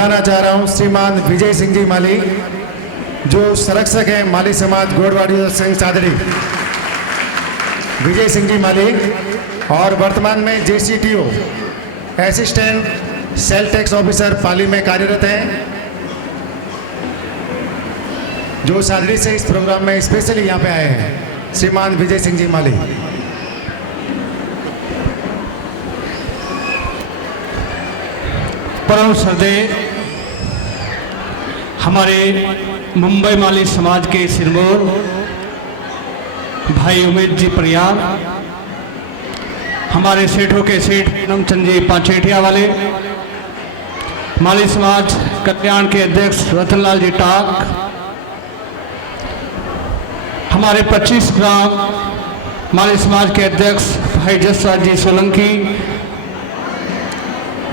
बुलाना चाह रहा हूं श्रीमान विजय सिंह जी माली, जो संरक्षक हैं माली समाज गोड़वाड़ी और संघ सादड़ी। विजय सिंह जी माली और वर्तमान में JCTO assistant sale tax officer Pali में कार्यरत हैं, जो सादड़ी से इस प्रोग्राम में स्पेशली यहाँ पे आए हैं। श्रीमान विजय सिंह जी माली। परम श्रद्धेय हमारे मुंबई माली समाज के सिरमौर भाई उमेश जी परियार, हमारे सेठों के सेठ नमचंद जी पाचेठिया वाले, माली समाज कल्याण के अध्यक्ष रतनलाल जी टाक, हमारे 25 ग्राम माली समाज के अध्यक्ष भाई जसराज जी सोलंकी,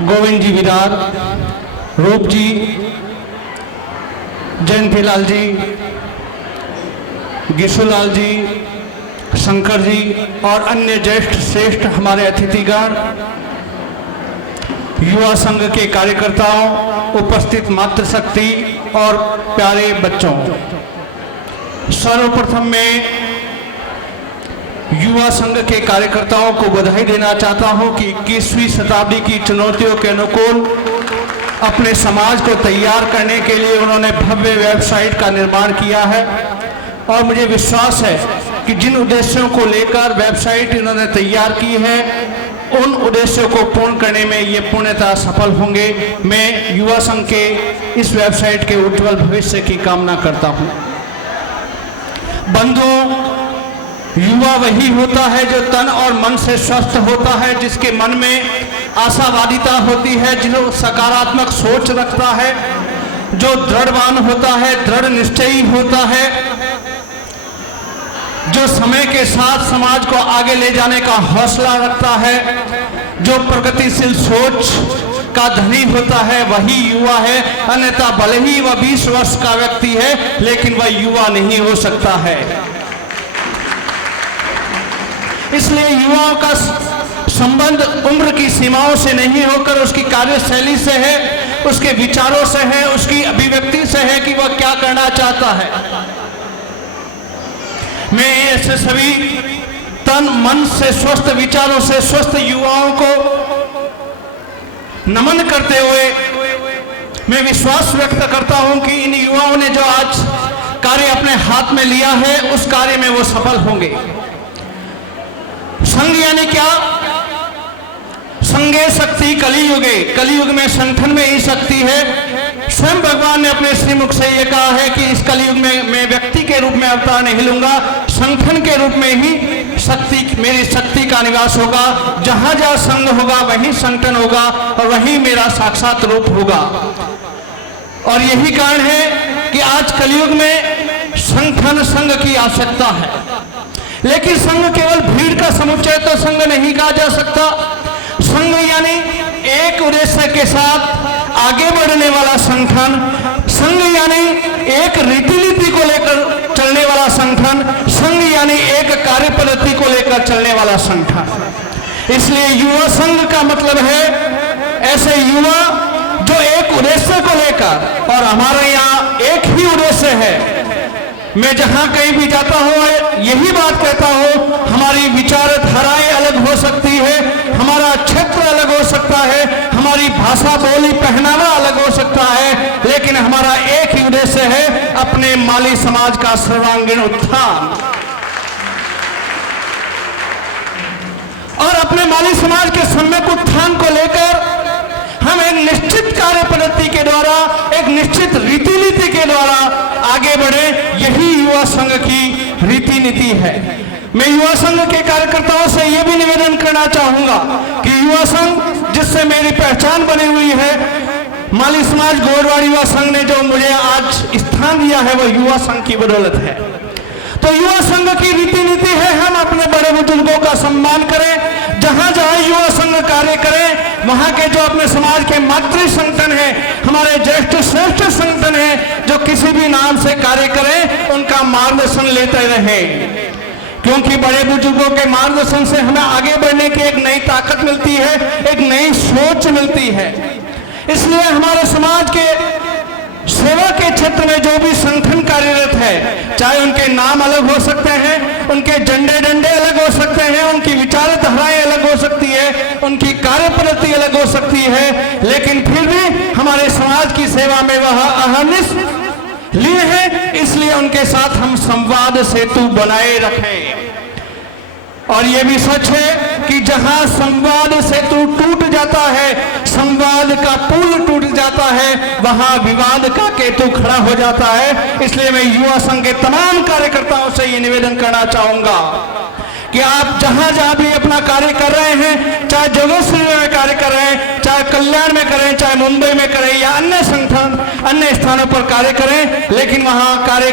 गोविंद जी विरार, रूप जी, जयंती लाल जी, गिशुलाल जी, शंकर जी और अन्य ज्येष्ठ श्रेष्ठ हमारे अतिथिगण, युवा संघ के कार्यकर्ताओं, उपस्थित मातृशक्ति और प्यारे बच्चों, सर्वप्रथम मैं युवा संघ के कार्यकर्ताओं को बधाई देना चाहता हूं कि 21वीं शताब्दी की चुनौतियों के अनुकूल अपने समाज को तैयार करने के लिए उन्होंने भव्य वेबसाइट का निर्माण किया है और मुझे विश्वास है कि जिन उद्देश्यों को लेकर वेबसाइट इन्होंने तैयार की है उन उद्देश्यों को पूर्ण करने में ये पूर्णतः सफल होंगे। मैं युवा संघ के इस वेबसाइट के उज्जवल भविष्य की कामना करता हूं। बंधुओं, युवा वही होता है जो तन और मन से स्वस्थ होता है, जिसके मन में आशावादिता होती है, जो सकारात्मक सोच रखता है, जो दृढ़वान होता है, दृढ़ निश्चयी होता है, जो समय के साथ समाज को आगे ले जाने का हौसला रखता है, जो प्रगतिशील सोच का धनी होता है, वही युवा है। अन्यथा भले ही वह 20 वर्ष का व्यक्ति है लेकिन वह युवा नहीं हो सकता है। इसलिए युवाओं का संबंध उम्र की सीमाओं से नहीं होकर उसकी कार्यशैली से है, उसके विचारों से है, उसकी अभिव्यक्ति से है कि वह क्या करना चाहता है। मैं ऐसे सभी तन मन से स्वस्थ विचारों से स्वस्थ युवाओं को नमन करते हुए मैं विश्वास व्यक्त करता हूं कि इन युवाओं ने जो आज कार्य अपने हाथ में लिया है उस कार्य में वो सफल होंगे। संघ यानी क्या? संघे शक्ति कलियुगे, कलियुग में संगठन में ही शक्ति है। स्वयं भगवान ने अपने श्रीमुख से यह कहा है कि इस कलियुग में मैं व्यक्ति के रूप में अवतार नहीं लूंगा, संगठन के रूप में ही शक्ति, मेरी शक्ति का निवास होगा। जहां जहां संघ होगा वहीं संगठन होगा और वहीं मेरा साक्षात रूप होगा। और यही कारण है कि आज कलियुग में संगठन, संघ की आवश्यकता है। लेकिन संघ केवल भीड़ का समुच्चय तो संघ नहीं कहा जा सकता। संघ यानी एक उद्देश्य के साथ आगे बढ़ने वाला संगठन। संघ यानी एक रीति नीति को लेकर चलने वाला संगठन। संघ यानी एक कार्य पद्धति को लेकर चलने वाला संगठन। इसलिए युवा संघ का मतलब है ऐसे युवा जो एक उद्देश्य को लेकर, और हमारे यहाँ एक ही उद्देश्य है। मैं जहां कहीं भी जाता हूं यही बात कहता हूं, हमारी विचारधाराएं अलग हो सकती है, हमारा क्षेत्र अलग हो सकता है, हमारी भाषा बोली पहनावा अलग हो सकता है, लेकिन हमारा एक ही उद्देश्य है, अपने माली समाज का सर्वांगीण उत्थान। और अपने माली समाज के सम्यक उत्थान को लेकर हम एक निश्चित कार्य पद्धति के द्वारा, एक निश्चित रीति नीति के द्वारा आगे बढ़े, यही युवा संघ की रीति नीति है। मैं युवा संघ के कार्यकर्ताओं से यह भी निवेदन करना चाहूंगा कि युवा संघ जिससे मेरी पहचान बनी हुई है, माली समाज गोड़वाड़ी युवा संघ ने जो मुझे आज स्थान दिया है वह युवा संघ की बदौलत है। तो युवा संघ की रीति नीति है हम अपने बड़े बुजुर्गों का सम्मान करें, जहां जहां युवा संघ कार्य करें वहां के जो अपने समाज के मातृ संगठन है, हमारे ज्येष्ठ श्रेष्ठ संगठन है, जो किसी भी नाम से कार्य करें उनका मार्गदर्शन लेते रहे, क्योंकि बड़े बुजुर्गों के मार्गदर्शन से हमें आगे बढ़ने की एक नई ताकत मिलती है, एक नई सोच मिलती है। इसलिए हमारे समाज के चाहे उनके नाम अलग हो सकते हैं, उनके झंडे डंडे अलग हो सकते हैं, उनकी विचारधाराएं अलग हो सकती है, उनकी कार्यपद्धति अलग हो सकती है, लेकिन फिर भी हमारे समाज की सेवा में वह अहर्निश लिए हैं। इसलिए उनके साथ हम संवाद सेतु बनाए रखें। और यह भी सच है कि जहां संवाद सेतु टूट जाता है, संवाद का पुल टूट जाता है, वहां विवाद का केतु खड़ा हो जाता है। इसलिए मैं युवा संघ के तमाम कार्यकर्ताओं से ये निवेदन करना चाहूंगा कि आप जहां जहां भी अपना कार्य कर रहे हैं, चाहे जोगेश्वरी में कार्य कर रहे हैं, चाहे कल्याण में करें, चाहे मुंबई में करें या अन्य संगठन अन्य स्थानों पर कार्य करें, लेकिन वहां कार्य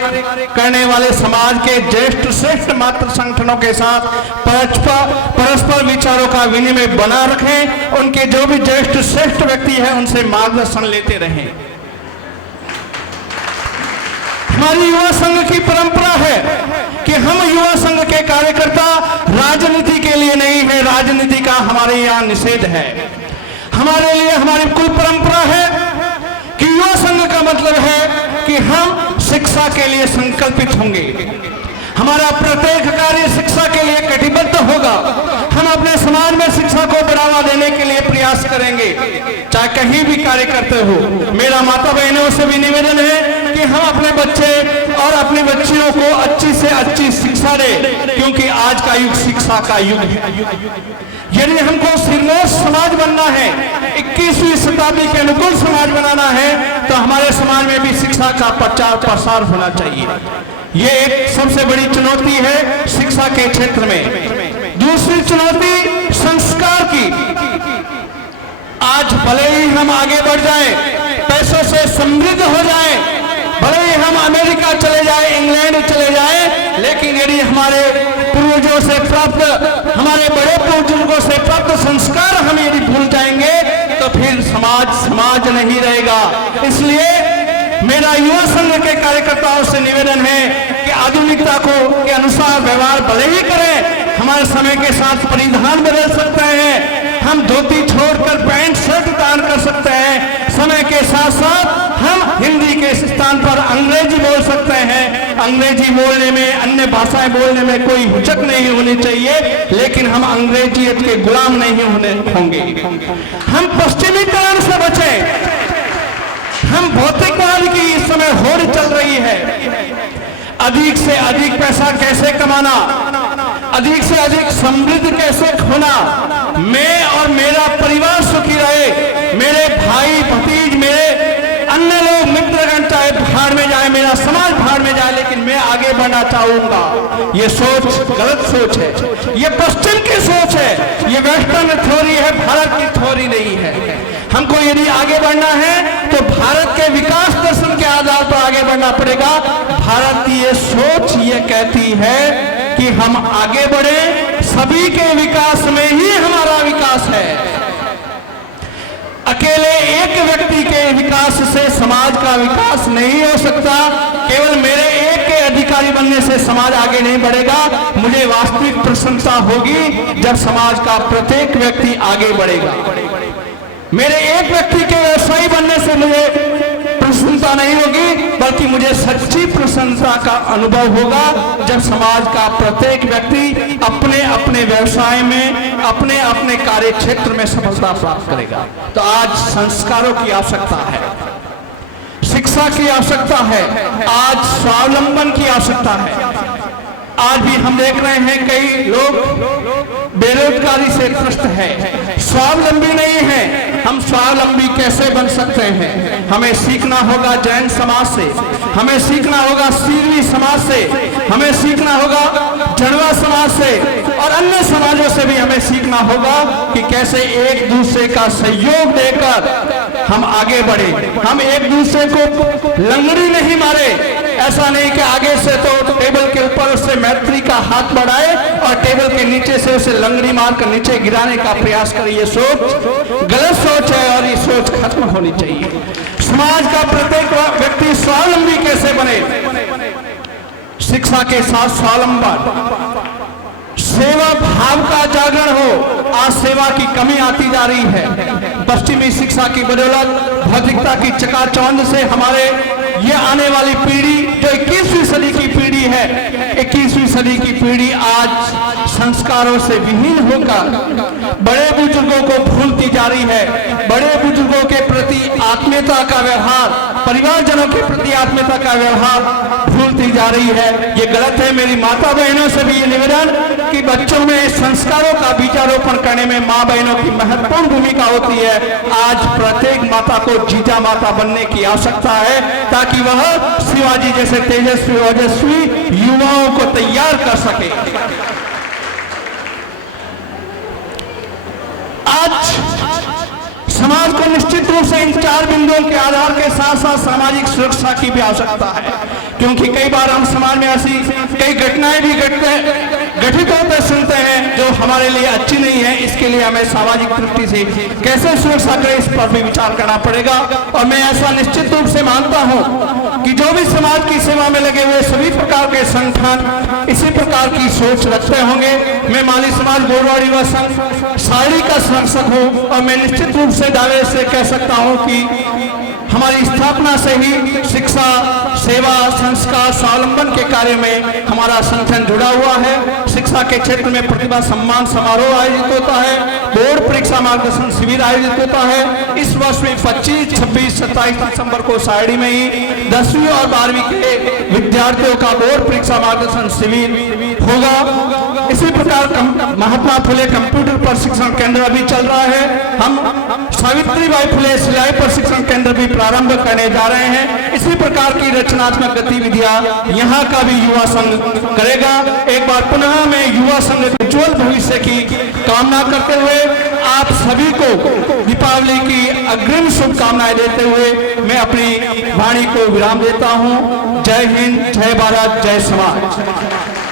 करने वाले समाज के ज्येष्ठ श्रेष्ठ मात्र संगठनों के साथ परस्पर विचारों का विनिमय बना रखें। उनके जो भी ज्येष्ठ श्रेष्ठ व्यक्ति है उनसे मार्गदर्शन लेते रहें। हमारी युवा संघ की परंपरा है कि हम युवा संघ के कार्यकर्ता राजनीति के लिए नहीं है, राजनीति का हमारे यहाँ निषेध है। हमारे लिए हमारी कुल परंपरा है कि युवा संघ का मतलब है कि हम शिक्षा के लिए संकल्पित होंगे, हमारा प्रत्येक कार्य शिक्षा के लिए कटिबद्ध होगा, हम अपने समाज में शिक्षा को बढ़ावा देने के लिए प्रयास करेंगे, चाहे कहीं भी कार्य करते हो। मेरा माता बहनों से भी निवेदन है कि हम अपने बच्चे और अपनी बच्चियों को अच्छी से अच्छी शिक्षा दें, क्योंकि आज का युग शिक्षा का युग है। यदि हमको सिरमौर समाज बनना है, 21वीं शताब्दी के अनुकूल समाज बनाना है, तो हमारे समाज में भी शिक्षा का प्रचार प्रसार होना चाहिए। ये एक सबसे बड़ी चुनौती है शिक्षा के क्षेत्र में। दूसरी चुनौती संस्कार की। आज भले ही हम आगे बढ़ जाएं, पैसों से समृद्ध हो जाएं, भले ही हम अमेरिका चले जाएं, इंग्लैंड चले जाएं, लेकिन यदि हमारे पूर्वजों से प्राप्त, हमारे बड़े बुजुर्गों से प्राप्त संस्कार हम यदि भूल जाएंगे तो फिर समाज नहीं रहेगा। इसलिए मेरा युवा संघ के कार्यकर्ताओं से निवेदन है कि आधुनिकता के अनुसार व्यवहार भले ही करें, हमारे समय के साथ परिधान बदल सकते हैं, हम धोती छोड़कर पैंट शर्ट धारण कर सकते हैं, समय के साथ साथ हम हिंदी के स्थान पर अंग्रेजी बोल सकते हैं। अंग्रेजी बोलने में, अन्य भाषाएं बोलने में कोई हिचक नहीं होनी चाहिए, लेकिन हम अंग्रेजियत के गुलाम नहीं होंगे। हम पश्चिमीकरण से बचें। हम भौतिकवाद की इस समय होड़ चल रही है। अधिक से अधिक पैसा कैसे कमाना, अधिक से अधिक समृद्ध कैसे होना, मैं और मेरा परिवार सुखी रहे, मेरे भाई भतीज, मेरे अन्य लोग मित्रगण चाहे भाड़ में जाए, मेरा समाज भाड़ में जाए, लेकिन मैं आगे बढ़ना चाहूंगा। ये सोच गलत सोच है, ये पश्चिम की सोच है, ये वेस्टर्न थ्योरी है, भारत की थ्योरी नहीं है। हमको यदि आगे बढ़ना है तो भारत के विकास दर्शन के आधार पर आगे बढ़ना पड़ेगा। भारतीय सोच ये कहती है कि हम आगे बढ़े, सभी के विकास में ही हमारा विकास है। अकेले एक व्यक्ति के विकास से समाज का विकास नहीं हो सकता। केवल मेरे एक के अधिकारी बनने से समाज आगे नहीं बढ़ेगा। मुझे वास्तविक प्रशंसा होगी जब समाज का प्रत्येक व्यक्ति आगे बढ़ेगा। मेरे एक व्यक्ति के व्यवसायी बनने से मुझे प्रसन्नता नहीं होगी, बल्कि मुझे सच्ची प्रसन्नता का अनुभव होगा जब समाज का प्रत्येक व्यक्ति अपने अपने व्यवसाय में, अपने अपने कार्य क्षेत्र में सफलता प्राप्त करेगा। तो आज संस्कारों की आवश्यकता है, शिक्षा की आवश्यकता है, आज स्वावलंबन की आवश्यकता है। आज भी हम देख रहे हैं कई लोग बेरोजगारी से त्रस्त है, स्वावलंबी नहीं है। हम स्वावलंबी कैसे बन सकते हैं? हमें सीखना होगा जैन समाज से, हमें सीखना होगा सीरवी समाज से, हमें सीखना होगा जड़वा समाज से और अन्य समाजों से भी हमें सीखना होगा कि कैसे एक दूसरे का सहयोग देकर हम आगे बढ़े। हम एक दूसरे को लंगड़ी नहीं मारे। ऐसा नहीं कि आगे से तो टेबल के ऊपर उससे मैत्री का हाथ बढ़ाए और टेबल के नीचे से उसे लंगड़ी मारकर नीचे गिराने का प्रयास करे। ये सोच गलत सोच है और ये सोच खत्म होनी चाहिए। समाज का प्रत्येक व्यक्ति स्वावलंबी कैसे बने? शिक्षा के साथ स्वावलंबन, सेवा भाव का जागरण हो। आज सेवा की कमी आती जा रही है। पश्चिमी शिक्षा की बदौलत, भौतिकता की चकाचौंध से हमारे ये आने वाली पीढ़ी जो 21वीं सदी की पीढ़ी है, 21वीं सदी की पीढ़ी आज संस्कारों से विहीन होकर बड़े बुजुर्गों को भूलती जा रही है। बड़े बुजुर्गों के प्रति आत्मीयता का व्यवहार, परिवारजनों के प्रति आत्मीयता का व्यवहार भूलती जा रही है। ये गलत है। मेरी माता बहनों से भी ये निवेदन कि बच्चों में संस्कारों का बीजारोपण करने में माँ बहनों की महत्वपूर्ण भूमिका होती है। आज प्रत्येक माता को जीजा माता बनने की आवश्यकता है ताकि वह शिवाजी जैसे तेजस्वी ओजस्वी युवाओं को तैयार कर सके। आज समाज को निश्चित रूप से इन 4 बिंदुओं के आधार के साथ साथ सामाजिक सुरक्षा की भी आवश्यकता है, क्योंकि कई बार हम समाज में ऐसी कई घटनाएं भी घटित होते सुनते हैं जो हमारे लिए अच्छी नहीं है। इसके लिए हमें सामाजिक दृष्टि से कैसे सुरक्षा करें, इस पर भी विचार करना पड़ेगा। और मैं ऐसा निश्चित रूप से मानता हूं कि जो भी समाज की सेवा में लगे हुए सभी प्रकार के संगठन इसी प्रकार की सोच रखते होंगे। मैं माली समाज गोड़वाड़ी व संघ साड़ी का संरक्षक हूं और मैं निश्चित रूप से दावे से कह सकता हूं कि हमारी स्थापना से ही शिक्षा, सेवा, संस्कार, स्वावलंबन के कार्य में हमारा संगठन जुड़ा हुआ है। शिक्षा के क्षेत्र में प्रतिभा सम्मान समारोह आयोजित होता है, बोर्ड परीक्षा मार्गदर्शन शिविर आयोजित होता है। इस वर्ष में 25, 26, 27 दिसंबर को साड़ी में ही 10वीं और 12वीं के विद्यार्थियों का बोर्ड परीक्षा मार्गदर्शन शिविर होगा। इसी प्रकार महात्मा फुले कंप्यूटर प्रशिक्षण केंद्र अभी चल रहा है। हम सावित्रीबाई फुले सिलाई प्रशिक्षण केंद्र भी प्रारंभ करने जा रहे हैं। इसी प्रकार की रचनात्मक गतिविधियां यहाँ का भी युवा संघ करेगा। एक बार पुनः मैं युवा संघ के उज्जवल भविष्य की कामना करते हुए आप सभी को दीपावली की अग्रिम शुभकामनाएं देते हुए मैं अपनी वाणी को विराम देता हूँ। जय हिंद, जय भारत, जय समाज।